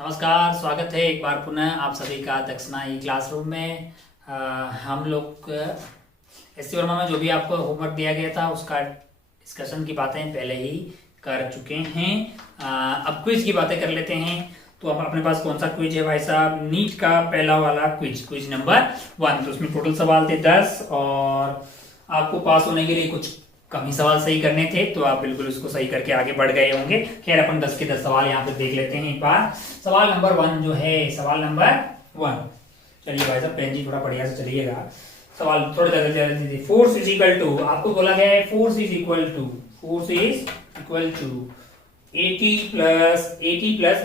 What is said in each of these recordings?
नमस्कार, स्वागत है एक बार पुनः आप सभी का दक्षिणा ई क्लासरूम में। हम लोग एस सी वर्मा में जो भी आपको होमवर्क दिया गया था उसका डिस्कशन की बातें पहले ही कर चुके हैं। अब क्विज की बातें कर लेते हैं। तो अब अपने पास कौन सा क्विज है भाई साहब? नीट का पहला वाला क्विज नंबर 1। तो उसमें टोटल सवाल थे 10 और आपको पास होने के लिए कुछ कम ही सवाल सही करने थे, तो आप बिल्कुल उसको सही करके आगे बढ़ गए होंगे। खैर, अपन 10 के 10 सवाल यहाँ पे देख लेते हैं एक बार। सवाल नंबर 1 जो है, सवाल नंबर 1, चलिए भाई साहब पेन जी थोड़ा बढ़िया से चलिएगा। सवाल थोड़ा जल्दी। फोर्स इज इक्वल टू, आपको बोला गया है force is equal to 80 plus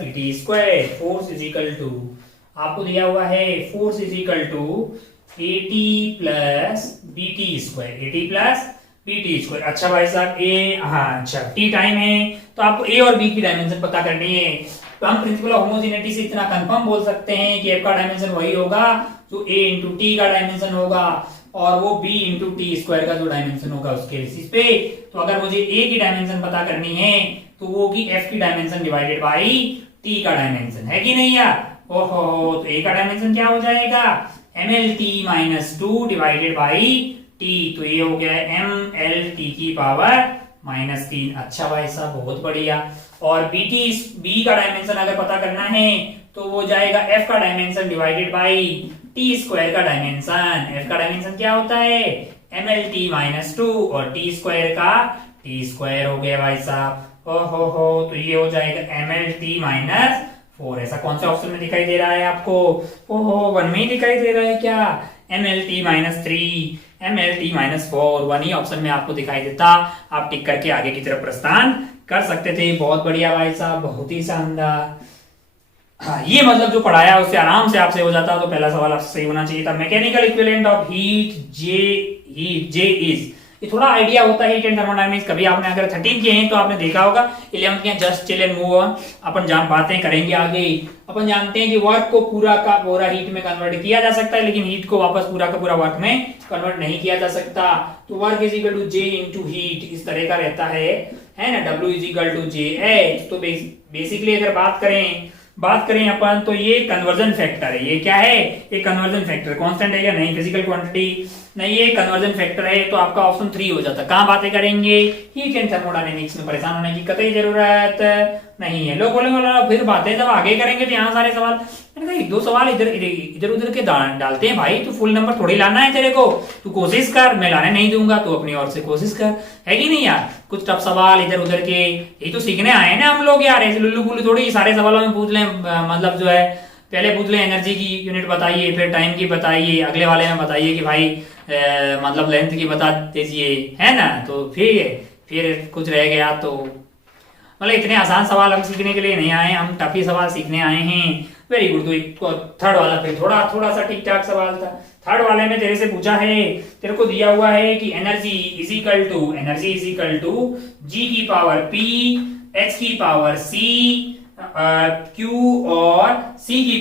BT square. Force is equal to, आपको दिया हुआ है force is equal to 80 plus BT square. अच्छा भाई साहब, अच्छा टी टाइम है तो आपको ए और बी की डायमेंशन पता करनी है। तो हम प्रिंसिपल ऑफ होमोजेनिटी से इतना कंफर्म बोल सकते हैं कि एफ का डायमेंशन वही होगा जो ए इंटू टी का डायमेंशन होगा और वो बी इंटू टी स्क्वायर का जो डायमेंशन होगा उसके बेसिस पे। तो अगर मुझे ए की डायमेंशन पता करनी है तो वो होगी एफ की डायमेंशन डिवाइडेड बाई टी का डायमेंशन, है कि नहीं यार? ओहो, तो ए का डायमेंशन क्या हो जाएगा? MLT minus 2 divided by T. तो ये हो गया MLT की पावर -3। अच्छा भाई साहब, बहुत बढ़िया। और बी का डायमेंशन अगर पता करना है तो वो जाएगा एफ का dimension divided by T square का डायमेंशन। एफ का डायमेंशन क्या होता है? MLT माइनस 2 और टी स्क्वायर का टी स्क्वायर हो गया भाई साहब। ओहो, तो ये हो जाएगा MLT माइनस 4। ऐसा कौन सा ऑप्शन में दिखाई दे रहा है आपको? ओहो, 1 में ही दिखाई दे रहा है क्या? MLT माइनस 3, MLT माइनस 4, 1 ही ऑप्शन में आपको दिखाई देता। आप टिक करके आगे की तरफ प्रस्थान कर सकते थे। बहुत बढ़िया भाई साहब, बहुत ही शानदार। हाँ, ये मतलब जो पढ़ाया उससे आराम से आपसे हो जाता। तो पहला सवाल आपसे सही होना चाहिए था। Mechanical equivalent of heat J is. ये थोड़ा आइडिया होता है हीट एंड थर्मोडायनेमिक्स। कभी आपने अगर 13 किए हैं तो आपने देखा होगा। 11 के just chill and move on, अपन बातें करेंगे आगे। अपन जानते हैं कि वर्क को पूरा का पूरा हीट में कन्वर्ट किया जा सकता है, लेकिन हीट को वापस पूरा का पूरा वर्क में कन्वर्ट नहीं किया जा सकता। तो work is equal to J into heat, इस तरह का रहता है ना। W is equal to J H. तो बेसिकली अगर बात करें अपन, तो ये कन्वर्जन फैक्टर है। ये क्या है? ये कन्वर्जन फैक्टर कांस्टेंट है या नहीं? फिजिकल क्वांटिटी नहीं, ये कन्वर्जन फैक्टर है। तो आपका ऑप्शन 3 हो जाता। कहां बातें करेंगे? हीट एंड थर्मोडायनेमिक्स में परेशान होने की कतई जरूरत नहीं है। लोग बोलेंगे फिर बातें जब आगे करेंगे तो यहाँ सारे सवाल, मैंने कहा 1-2 सवाल इधर उधर के डालते हैं भाई। तो फुल नंबर थोड़ी लाना है तेरे को। तू कोशिश कर, मैं लाने नहीं दूंगा, तू अपनी ओर से कोशिश कर, है कि नहीं यार? कुछ टफ सवाल इधर उधर के, यही तो सीखने आए हैं ना हम लोग यार। ऐसे लुल्लू पुल्लू थोड़ी सारे सवालों में पूछ लें। मतलब जो है, पहले पूछ लें एनर्जी की यूनिट बताइए, फिर टाइम की बताइए, अगले वाले में बताइए कि भाई मतलब लेंथ की बता दीजिए, है ना? तो फिर कुछ रह गया तो मतलब इतने आसान सवाल हम सीखने के लिए नहीं आए, हम टफ ही सवाल सीखने आए हैं। Very good. तो एक थर्ड वाला फिर थोड़ा सा ठीक ठाक सवाल था। थर्ड वाले में तेरे से पूछा है, तेरे को दिया हुआ है कि एनर्जी इज इक्वल टू जी की पावर पी, एच की पावर सी, क्यू और सी की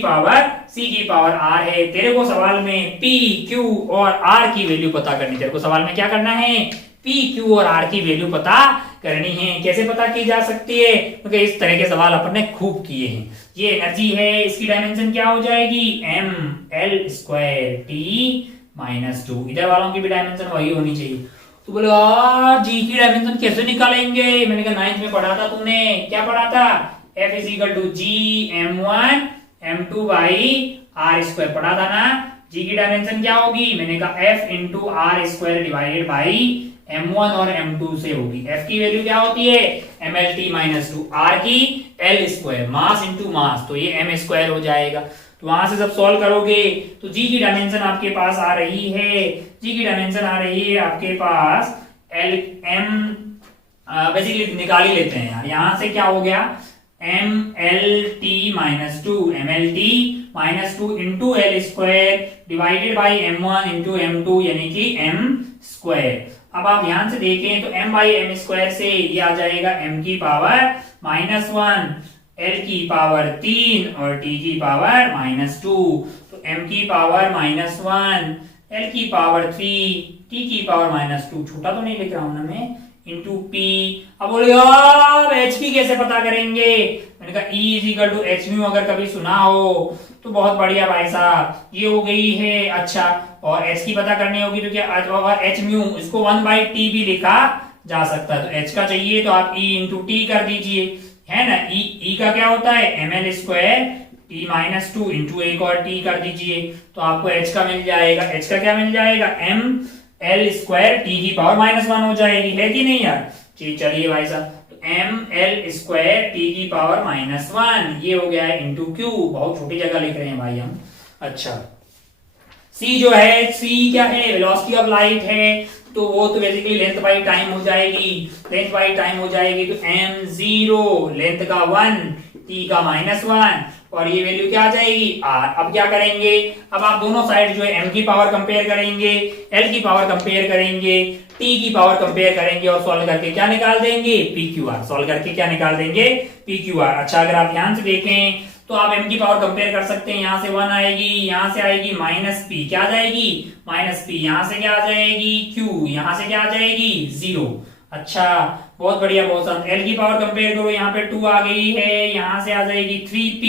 पावर आर है। तेरे को सवाल में पी, क्यू और आर की वैल्यू पता करनी। तेरे को सवाल में क्या करना है? पी, क्यू और आर की वैल्यू पता करनी है। कैसे पता की जा सकती है? क्योंकि इस तरह के सवाल अपन ने खूब किए हैं। ये एनर्जी है, इसकी डायमेंशन क्या हो जाएगी? ML square T minus 2। इधर वालों की भी डायमेंशन वही होनी चाहिए। तो बोले जी की डायमेंशन कैसे निकालेंगे? मैंने कहा 9th में पढ़ा था तुमने। क्या पढ़ा था? F is equal to G M1 M2 by R square पढ़ा था ना। जी की डायमेंशन क्या होगी? मैंने कहा F into R square divided by M1 और M2 से होगी। F की वैल्यू क्या होती है? MLT माइनस 2, R की L square, mass into mass, तो ये M स्क्वायर हो जाएगा। तो वहां से जब सॉल्व करोगे तो G की डायमेंशन आपके पास आ रही है आपके पास बेसिकली निकाल ही लेते हैं यार। यहां से क्या हो गया? MLT minus 2 into L square divided by M1 into M2 यानी कि M स्क्वायर। अब आप ध्यान से देखें तो m बाई एम स्क्वायर से ये आ जाएगा m की पावर -1, l की पावर 3 और t की पावर -2। तो m की पावर -1, l की पावर 3, t की पावर -2, छोटा तो नहीं लिख रहा हूं ना मैं, इंटू p। अब बोले यार h की कैसे पता करेंगे? मैंने कहा E is equal to H mu, अगर कभी सुना हो तो बहुत बढ़िया भाई साहब, ये हो गई है। अच्छा, और h की पता करनी होगी तो क्या, और एच म्यू इसको 1/t भी लिखा जा सकता है, तो h का चाहिए तो आप E इंटू टी कर दीजिए, है ना। E का क्या होता है ml square t minus 2 into एक और t कर दीजिए, तो आपको h का मिल जाएगा। h का क्या मिल जाएगा, m l स्क्वायर t की पावर -1 हो जाएगी, है कि नहीं यार। चलिए भाई साहब, तो m l स्क्वायर t की पावर -1 ये हो गया है इंटू क्यू, बहुत छोटी जगह लिख रहे हैं भाई हम। अच्छा, c जो है, c क्या है, वेलोसिटी ऑफ लाइट है, तो वो तो बेसिकली लेंथ बाई टाइम हो जाएगी, लेंथ बाई टाइम हो जाएगी, तो m0 लेंथ का 1 t का -1 और ये वैल्यू क्या आ जाएगी r। अब क्या करेंगे, अब आप दोनों साइड जो है m की पावर कंपेयर करेंगे, l की पावर कंपेयर करेंगे, t की पावर कंपेयर करेंगे और सॉल्व करके क्या निकाल देंगे, pqr। सॉल्व करके क्या निकाल देंगे, pqr। अच्छा, अगर आप ध्यान से देखें तो आप m की पावर कंपेयर कर सकते हैं, यहाँ से 1 आएगी, यहाँ से आएगी -p, क्या आ जाएगी -p, यहाँ से क्या आ जाएगी q, यहाँ से क्या आ जाएगी 0। अच्छा, बहुत बढ़िया, बहुत शांत। l की पावर कंपेयर करो, यहाँ पे 2 आ गई है, यहाँ से आ जाएगी 3p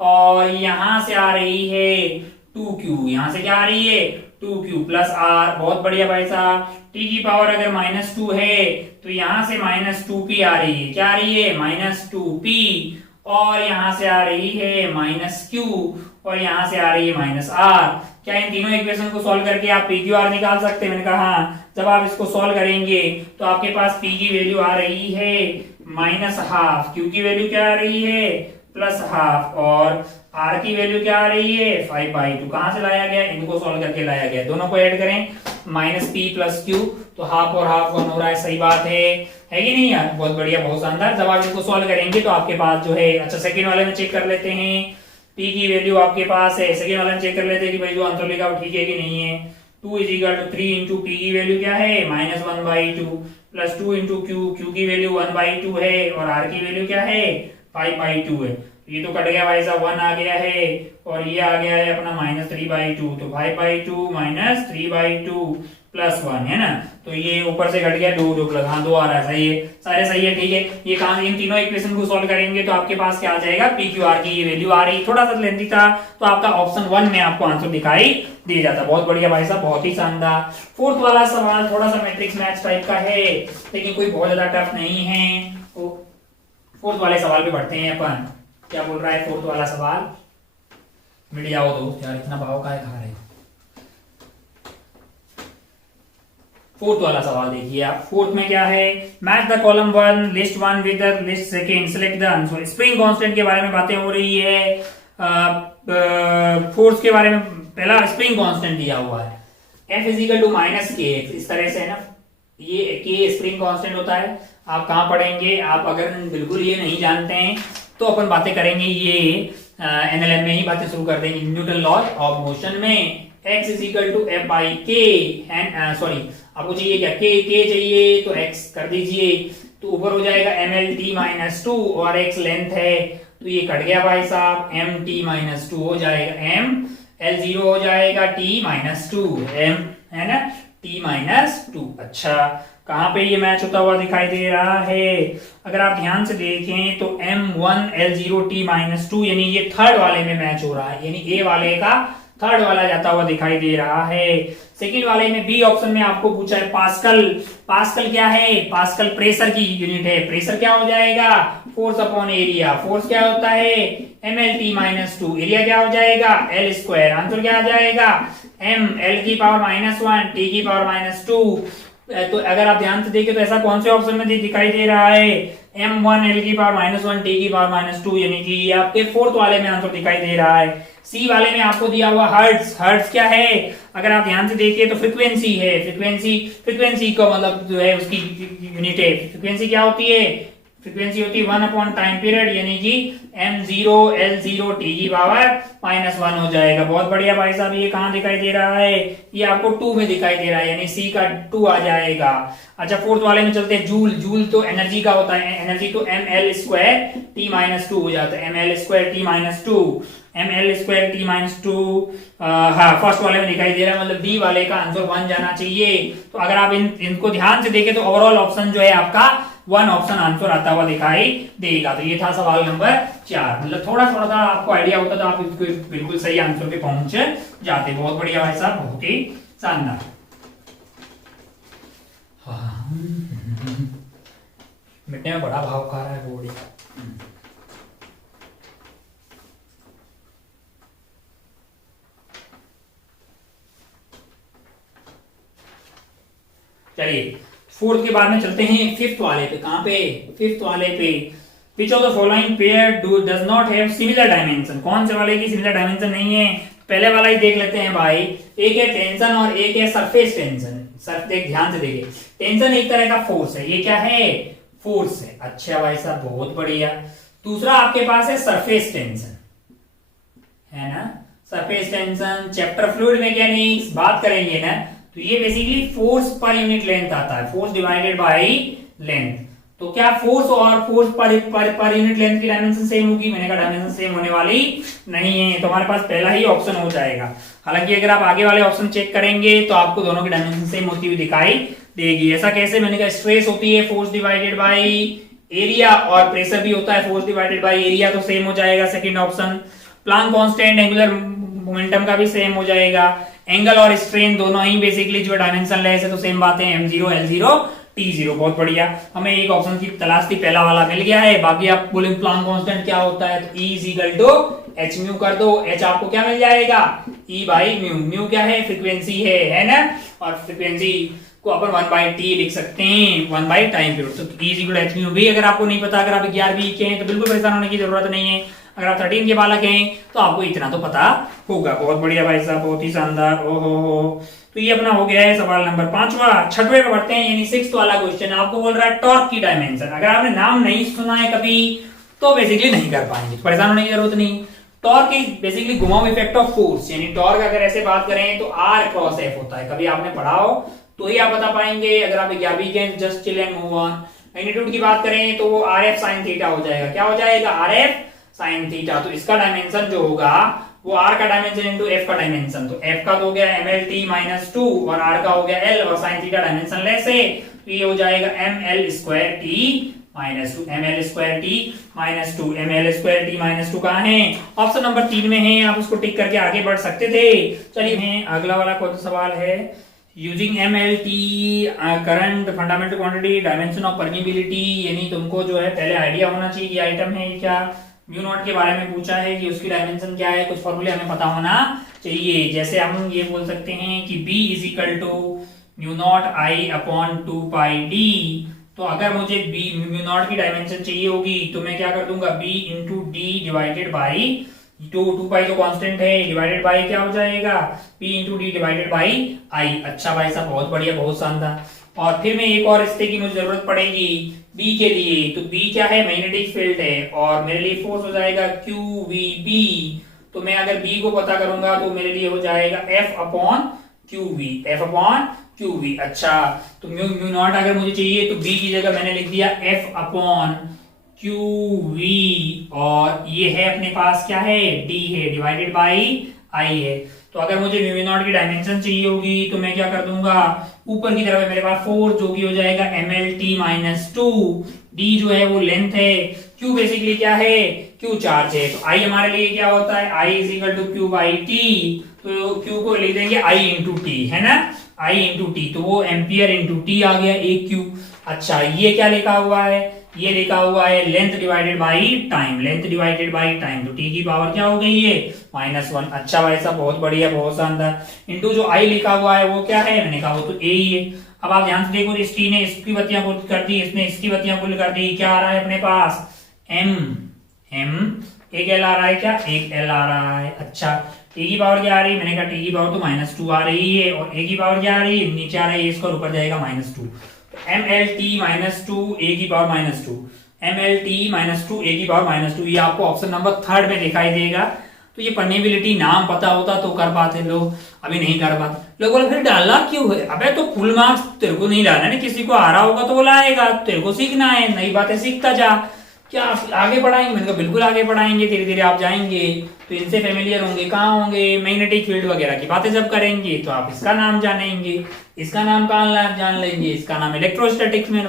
और यहाँ से आ रही है 2q, यहाँ से क्या आ रही है 2q प्लस r। बहुत बढ़िया भाई साहब, t की पावर अगर -2 है तो यहाँ से -2p आ रही है, क्या आ रही है -2p और यहाँ से आ रही है -q और यहाँ से आ रही है -r। क्या इन तीनों इक्वेशन को सॉल्व करके आप पी क्यू आर निकाल सकते हैं, मैंने कहा हाँ। जब आप इसको सॉल्व करेंगे तो आपके पास p की वैल्यू आ रही है -12, q की वैल्यू क्या आ रही है +12 और r की वैल्यू क्या आ रही है 5/2। कहां से लाया गया, इनको सॉल्व करके लाया गया। दोनों को ऐड करें -p + q, तो हाफ और हाफ 1 हो रहा है, सही बात है कि नहीं यार। बहुत बढ़िया, बहुत शानदार। जब आप इनको सॉल्व करेंगे तो आपके पास जो है, अच्छा सेकंड वाले में चेक कर लेते हैं, p की वैल्यू आपके पास है, सेकंड वाले में चेक कर लेते हैं कि भाई जो आंसर लिखा वो ठीक है कि नहीं है। 2 = 3 इंटू p की वैल्यू क्या है -1/2 प्लस 2 इंटू q की वैल्यू 1/2 है और r की वैल्यू क्या है 5/2 है। ये तो कट गया भाई साहब, 1 आ गया है और ये आ गया है अपना -3/2, तो 5/2 -3/2 प्लस 1 है ना, तो ये ऊपर से घट गया 2 प्लस, हाँ 2 आ रहा है, सही है, सारे सही है, ठीक है। ये कहां, इन तीनों इक्वेशन को सॉल्व करेंगे तो आपके पास क्या आ जाएगा, पी क्यू आर की ये वैल्यू आ रही। थोड़ा सा लेंथी था तो आपका ऑप्शन 1 में आपको आंसर दिखाई दे जाता। बहुत बढ़िया भाई साहब, बहुत ही शानदार। फोर्थ वाला सवाल थोड़ा सा मैट्रिक्स मैच टाइप का है, लेकिन कोई बहुत ज्यादा टफ नहीं है। फोर्थ वाले सवाल पे बढ़ते हैं अपन। क्या बोल रहा है फोर्थ वाला सवाल, मिल जाओ दोस्त यार, इतना भाव का है खा रहे हो। फोर्थ वाला सवाल देखिए आप। फोर्थ में क्या है, match the column 1 list 1 with the list second, select the answer. Spring constant के बारे में बातें हो रही है। फोर्स के बारे में पहला स्प्रिंग कांस्टेंट दिया हुआ है F = -kx, इस तरह से है ना। ये k स्प्रिंग कांस्टेंट होता है। आप कहाँ पढ़ेंगे, आप अगर बिल्कुल ये नहीं जानते हैं तो अपन बातें करेंगे, ये एनएलएम में ही बातें शुरू कर देंगे। न्यूटन लॉ ऑफ मोशन में x = F/k, एंड सॉरी आपको चाहिए क्या, k चाहिए तो x कर दीजिए, तो ऊपर हो जाएगा mlt-2 और x लेंथ है, तो ये कट गया भाई साहब, mt-2 हो जाएगा, ml0 हो जाएगा t-2, m है ना t-2। अच्छा, कहां पे ये मैच होता हुआ दिखाई दे रहा है, अगर आप ध्यान से देखें तो m1l0 t-2 यानी ये थर्ड वाले में मैच हो रहा है, यानी ए वाले का थर्ड वाला जाता हुआ दिखाई दे रहा है। सेकंड वाले में बी ऑप्शन में आपको पूछा है पास्कल। पास्कल क्या है, पास्कल प्रेशर की यूनिट है। प्रेशर क्या हो जाएगा, फोर्स अपॉन एरिया। फोर्स क्या होता है mlt-2, एरिया क्या हो जाएगा l²। आंसर क्या आ जाएगा m(l⁻⁻1 t⁻⁻2)। तो अगर आप ध्यान से देखें तो ऐसा कौन से ऑप्शन में दिखाई दे रहा है, m1l⁻⁻1 t⁻⁻2, यानी कि ये आपके फोर्थ वाले में आंसर दिखाई दे रहा है। सी वाले में आपको दिया हुआ हर्ट्ज। हर्ट्ज क्या है, अगर आप ध्यान से देखिए तो फ्रीक्वेंसी है। फ्रीक्वेंसी का मतलब जो है उसकी यूनिट है। फ्रीक्वेंसी क्या होती है, फ्रीक्वेंसी होती है 1 टाइम पीरियड, यानी कि m0l0 t⁻⁻1 हो जाएगा। बहुत बढ़िया भाई साहब, ये कहाँ दिखाई दे रहा है, ये आपको 2 में दिखाई दे रहा है, यानी सी का 2 आ जाएगा। अच्छा, फोर्थ वाले में चलते हैं। जूल। जूल तो एनर्जी का होता है, एनर्जी तो ml² t-2 हो जाता है, ml² t-2, ml² t-2। हाँ, फर्स्ट वाले में दिखाई दे रहा है, मतलब डी वाले का आंसर 1 जाना चाहिए। तो अगर आप इनको ध्यान से देखें तो ओवरऑल ऑप्शन जो है आपका वन ऑप्शन आंसर आता हुआ दिखाई देगा। तो ये था सवाल नंबर 4। मतलब थोड़ा थोड़ा सा आपको आइडिया होता तो आप इसको बिल्कुल सही आंसर पे पहुंच जाते। बहुत बढ़िया भाई साहब, बहुत ही शानदार। मिटने में बड़ा भाव खा रहा है बॉडी। चलिए फोर्थ के बाद में चलते हैं फिफ्थ वाले पे। कहां पे? फिफ्थ वाले पे। Which of the following pair does not have similar dimension? कौन से वाले की सिमिलर डायमेंशन नहीं है? पहले वाला ही देख लेते हैं भाई। एक है टेंशन और एक है सरफेस टेंशन। सर देख ध्यान से देखिए, टेंशन एक तरह का फोर्स है, ये क्या है? फोर्स है। अच्छा भाई साहब, बहुत बढ़िया। दूसरा आपके पास है सरफेस टेंशन, है ना? Surface tension chapter fluid mechanics बात करेंगे ना, तो ये basically force per unit length आता है, फोर्स डिवाइडेड बाय लेंथ। तो क्या फोर्स और फोर्स पर यूनिट लेंथ की डायमेंशन सेम होगी? मैंने कहा डायमेंशन सेम होने वाली नहीं है, तो हमारे पास पहला ही ऑप्शन हो जाएगा। हालांकि अगर आप आगे वाले ऑप्शन चेक करेंगे तो आपको दोनों की डायमेंशन सेम होती हुई दिखाई देगी। ऐसा कैसे? मैंने कहा स्ट्रेस होती है फोर्स डिवाइडेड बाय एरिया, और प्रेशर भी होता है फोर्स डिवाइडेड बाय एरिया, तो सेम हो जाएगा second option. Planck constant angular momentum का भी सेम हो जाएगा। एंगल और स्ट्रेन दोनों ही बेसिकली जो डायमेंशन लेस है, तो सेम बातें m0 l0 t0। बहुत बढ़िया, हमें एक ऑप्शन की तलाश थी, पहला वाला मिल गया है। बाकी आप बोले प्लांक कांस्टेंट क्या होता है, तो E is equal to h mu कर दो। h आपको क्या मिल जाएगा? E by mu. म्यू क्या है? फ्रीक्वेंसी है ना? और फ्रीक्वेंसी को अपन 1/t लिख सकते हैं, 1 टाइम पीरियड। तो E is equal to h mu भी अगर आपको नहीं पता, अगर आप 11वीं के हैं तो बिल्कुल परेशान होने की जरूरत नहीं है। अगर आप 13 के बालक हैं तो आपको इतना तो पता होगा। बहुत बढ़िया भाई साहब, बहुत ही शानदार। ओहो हो, तो ये अपना हो गया है सवाल नंबर 5वां। 6वें पे बढ़ते हैं, यानी 6th वाला क्वेश्चन आपको बोल रहा है टॉर्क की डायमेंशन। अगर आपने नाम नहीं सुना है कभी तो बेसिकली नहीं कर पाएंगे, परेशान होने की जरूरत नहीं। टॉर्क इज बेसिकली घुमाव इफेक्ट ऑफ फोर्स, यानी टॉर्क अगर ऐसे बात करें तो R क्रॉस F होता है। कभी आपने पढ़ा हो तो ही आप बता पाएंगे। अगर आप 11वीं के just chill and move on. Magnitude की बात करें तो वो RF sin थीटा हो जाएगा। क्या हो जाएगा? RF sin theta. तो इसका डायमेंशन जो होगा वो R का डायमेंशन इंटू F का डायमेंशन। तो F का तो हो गया mlt माइनस 2 और R का हो गया L, और sin थीटा डायमेंशन लेस है, तो ये हो जाएगा ml square t minus 2। ml square t minus 2, ml square t minus 2 कहाँ है? ऑप्शन नंबर 3 में है। आप उसको टिक करके आगे बढ़ सकते थे। चलिए अगला वाला कौन सा सवाल है? Using MLT current fundamental quantity dimension of permeability, यानी तुमको जो है पहले आइडिया होना चाहिए कि आइटम है क्या। म्यू नॉट के बारे में पूछा है कि उसकी डायमेंशन क्या है, कुछ फॉर्मूले हमें पता होना चाहिए। जैसे हम ये बोल सकते हैं कि B is equal to mu not I upon 2πd। तो अगर मुझे B म्यू नॉट की डायमेंशन चाहिए होगी तो मैं क्या कर दूंगा? B into D divided by 2π तो कांस्टेंट है, डिवाइडेड बाई क्या हो जाएगा? B into D divided by I। अच्छा भाई साहब, बहुत बढ़िया, बहुत शानदार। और फिर मैं एक और रिश्ते की मुझे जरूरत पड़ेगी B के लिए। तो B क्या है? मैग्नेटिक फील्ड है, और मेरे लिए फोर्स हो जाएगा QVB। तो मैं अगर B को पता करूंगा तो मेरे लिए हो जाएगा F upon QV, F upon QV। अच्छा, तो म्यू नॉट अगर मुझे चाहिए तो B की जगह मैंने लिख दिया F अपॉन QV, और ये है अपने पास क्या है? D है, डिवाइडेड बाई I है। तो अगर मुझे म्यू नॉट की डायमेंशन चाहिए होगी तो मैं क्या कर दूंगा? ऊपर की तरफ मेरे पास फोर्स जो कि हो जाएगा mlt माइनस 2, d जो है वो लेंथ है, q बेसिकली क्या है? q चार्ज है। तो I हमारे लिए क्या होता है? I is equal to q by T. तो q को लिख देंगे I इंटू टी, है ना? I इंटू टी, तो वो एम्पियर इंटू टी आ गया, एक q। अच्छा, ये क्या लिखा हुआ है? ये लिखा हुआ है length divided by time, length divided by time. तो टी की पावर क्या हो गई है? -1। अच्छा भाई साहब, बहुत बढ़िया, बहुत शानदार। इंटू जो आई लिखा हुआ है वो क्या है? मैंने कहा वो तो ए ही है। अब आप ध्यान से देखो, इस टी ने इसकी बत्तियां गुल कर दी, इसने इसकी बत्तियां गुल कर दी। क्या आ रहा है अपने पास? एम एक एल आ रहा है। क्या? एक एल आ रहा है। अच्छा, टी की पावर क्या आ रही है? मैंने कहा टी की पावर तो -2 आ रही है, और ए की पावर क्या आ रही है? नीचे आ रही है, इसका ऊपर जाएगा -2। mlt -2 a की पावर -2, mlt -2 a की पावर -2, ये आपको ऑप्शन नंबर 3 में दिखाई देगा। तो ये परमेबिलिटी नाम पता होता तो कर पाते लोग, अभी नहीं कर पाते। लोग बोले फिर डालना क्यों है? अबे तो फुल मार्क्स तेरे को नहीं लाना है, किसी को आ रहा होगा तो वो लाएगा, तेरे को सीखना है, नई बातें सीखता जा। क्या आगे बढ़ाएंगे? मैंने कहा बिल्कुल आगे बढ़ाएंगे, धीरे धीरे आप जाएंगे तो इनसे फेमिलियर होंगे। कहाँ होंगे? मैग्नेटिक फील्ड वगैरह की बातें जब करेंगे तो आप इसका नाम जानेंगे, इसका नाम कहाँ जान लेंगे, इसका नाम इलेक्ट्रोस्टैटिक्स में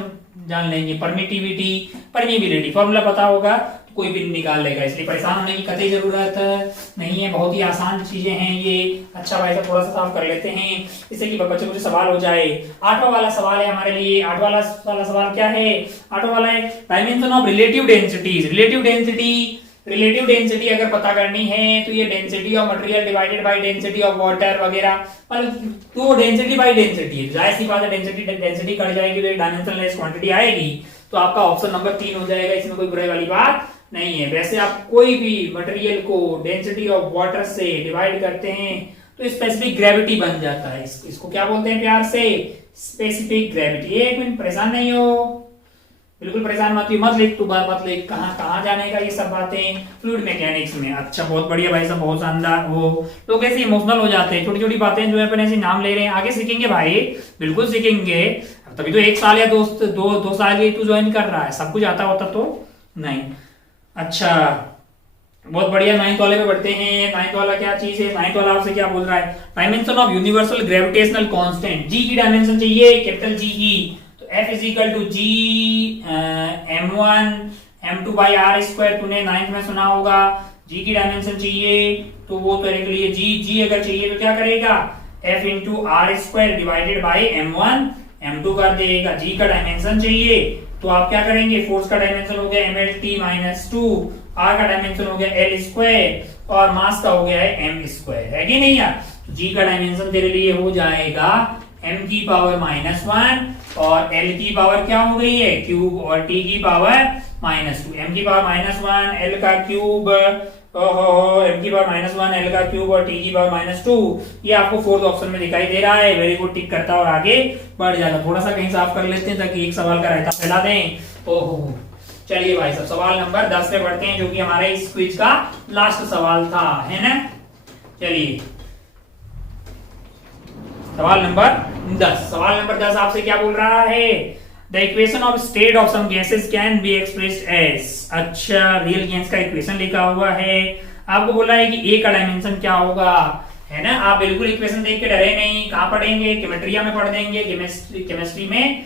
जान लेंगे। परमिटिविटी, परमिबिलिटी फॉर्मूला पता होगा तो कोई भी निकाल लेगा, इसलिए परेशान होने की कतई जरूरत नहीं है। बहुत ही आसान चीजें हैं ये। अच्छा भाई साहब थोड़ा सा काम कर लेते हैं इससे कि बच्चों को सवाल हो जाए। आठवां वाला सवाल है हमारे लिए। आठवां वाला सवाल क्या है? आठवां वाला है dimension of relative densities. Relative density अगर पता करनी है तो ये density of material divided by density of water वगैरह, मतलब तो डेंसिटी बाय डेंसिटी है, जाहिर सी बात है डेंसिटी कट जाएगी तो डायमेंशनलेस क्वांटिटी आएगी, तो आपका ऑप्शन नंबर 3 हो जाएगा। इसमें कोई बुराई वाली बात नहीं है। वैसे आप कोई भी मटेरियल को डेंसिटी ऑफ वाटर से डिवाइड करते हैं तो स्पेसिफिक ग्रेविटी बन जाता है। इसको क्या बोलते हैं प्यार से? Specific gravity. एक मिनट, परेशान नहीं हो, बिल्कुल परेशान मत लिख, मत लिख कहाँ जाने का ये सब बातें फ्लूइड मैकेनिक्स में। अच्छा बहुत बढ़िया भाई साहब, बहुत शानदार। वो लोग ऐसे इमोशनल हो जाते हैं, छोटी छोटी बातें जो है अपन ऐसे नाम ले रहे हैं, आगे सीखेंगे भाई, बिल्कुल सीखेंगे। तभी तो 1 साल या दो साल ये तू ज्वाइन कर रहा है, सब कुछ आता होता तो नहीं। अच्छा बहुत बढ़िया, 9th वाले पे बढ़ते हैं। 9th वाला क्या चीज है? 9th वाला आपसे क्या बोल रहा है? Dimension of universal gravitational constant. G की डायमेंशन चाहिए, कैपिटल जी की, तो F is equal to G m1 m2 by R square. तूने 9th में सुना होगा। जी की डायमेंशन चाहिए तो वो तेरे के लिए जी अगर चाहिए तो क्या करेगा? F into R square divided by m1 m2 कर देगा। जी का डायमेंशन चाहिए तो आप क्या करेंगे? फोर्स का डायमेंशन हो गया mlt माइनस 2, आर का डायमेंशन हो गया एल स्क्वायर और मास का हो गया है m स्क्वायर, है कि नहीं यार? जी का डायमेंशन तेरे लिए हो जाएगा m की पावर -1 और l की पावर क्या हो गई है? क्यूब, और t की पावर -2। m की पावर -1 l का क्यूब, m की पावर -1 l का क्यूब और t की पावर -2। ये आपको 4th ऑप्शन में दिखाई दे रहा है। वेरी गुड, टिक करता और आगे बढ़ जाता। थोड़ा सा कहीं साफ कर लेते हैं ताकि एक सवाल का रहता फैला दें। ओहो चलिए भाई साहब सवाल नंबर 10 पे बढ़ते हैं, जो कि हमारे इस क्विज का लास्ट सवाल था, है ना? चलिए सवाल नंबर 10। सवाल नंबर 10 आपसे क्या बोल रहा है? The equation of state of some gases can be expressed as. अच्छा रियल गैस का इक्वेशन लिखा हुआ है। आपको बोला है कि ए का डायमेंशन क्या होगा, है ना? आप बिल्कुल इक्वेशन देख के डरे नहीं। कहां पढ़ेंगे? केमेट्रिया में पढ़ देंगे, केमिस्ट्री में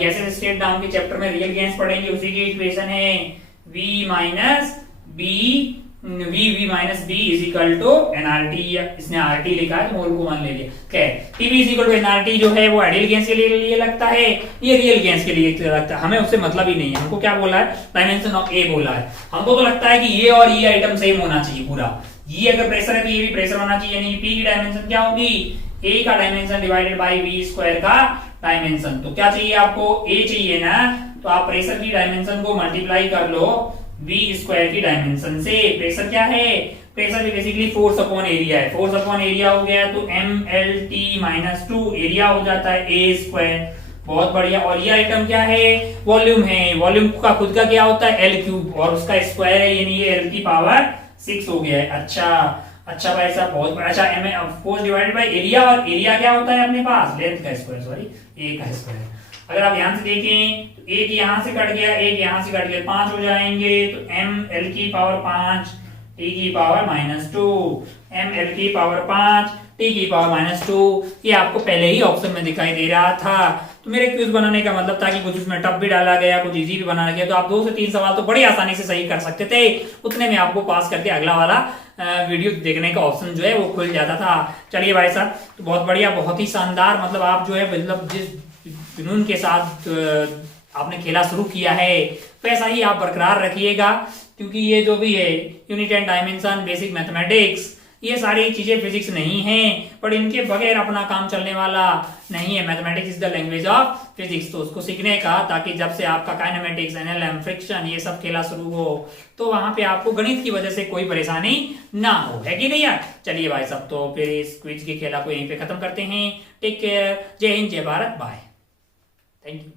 गैसेस स्टेट नाम के चैप्टर में रियल गैस पढ़ेंगे। उसी की इक्वेशन है V minus B is equal to NRT. इसने आरटी लिखा है तो मोल को मान ले लिया। TV is equal to NRT जो है वो आइडियल गैस के लिए लगता है, ये रियल गैस के लिए लगता है। हमें उससे मतलब ही नहीं है। हमको क्या बोला है? डायमेंशन ऑफ ए बोला है। हमको तो लगता है कि ये और ये आइटम सेम होना चाहिए पूरा। ये अगर प्रेशर है तो ये भी प्रेशर होना चाहिए, यानी पी की डायमेंशन क्या होगी? ए का dimension divided by V square का डायमेंशन। तो क्या चाहिए आपको? ए चाहिए ना, तो आप प्रेशर की डायमेंशन को मल्टीप्लाई कर लो वी स्क्वायर की डायमेंशन से। प्रेशर क्या है? Pressure basically force upon area है। फोर्स अपॉन एरिया हो गया तो mlt माइनस 2 एरिया हो जाता है ए स्क्वायर। बहुत बढ़िया। और ये आइटम क्या है? वॉल्यूम है। वॉल्यूम का खुद का क्या होता है? एल क्यूब, और उसका स्क्वायर है, यानी ये एल की पावर 6 हो गया है। अच्छा भाई साहब बहुत अच्छा। फोर्स डिवाइडेड बाय एरिया, और एरिया क्या होता है अपने पास? लेंथ का स्क्वायर, सॉरी ए का स्क्वायर। अगर आप ध्यान से देखें तो एक यहां से कट गया, एक यहां से कट गया, 5 हो जाएंगे। तो m l की पावर 5 t की पावर -2, m l की पावर 5 t की पावर -2। ये आपको पहले ही ऑप्शन में दिखाई दे रहा था। तो मेरे क्विज बनाने का मतलब था कि कुछ उसमें टफ भी डाला गया, कुछ इजी भी बनाया गया, तो आप 2 से 3 सवाल तो बड़ी आसानी से सही कर सकते थे। उतने में आपको पास करके अगला वाला वीडियो देखने का ऑप्शन जो है वो खुल जाता था। चलिए भाई साहब तो बहुत बढ़िया, बहुत ही शानदार। मतलब आप जो है मतलब जिस जुनून के साथ आपने खेला शुरू किया है वैसा ही आप बरकरार रखिएगा, क्योंकि ये जो भी है unit and dimension, basic mathematics, ये सारी चीजें फिजिक्स नहीं है, पर इनके बगैर अपना काम चलने वाला नहीं है। Mathematics is the language of physics, तो उसको सीखने का, ताकि जब से आपका काइनेमेटिक्स, एनएलएम, फ्रिक्शन ये सब खेला शुरू हो तो वहां पे आपको गणित की वजह से कोई परेशानी ना हो, है कि नहीं यार? चलिए भाई साहब तो फिर इस क्विज के खेला को यहीं पे खत्म करते हैं। टेक केयर, जय हिंद, जय भारत, बाय, थैंक यू।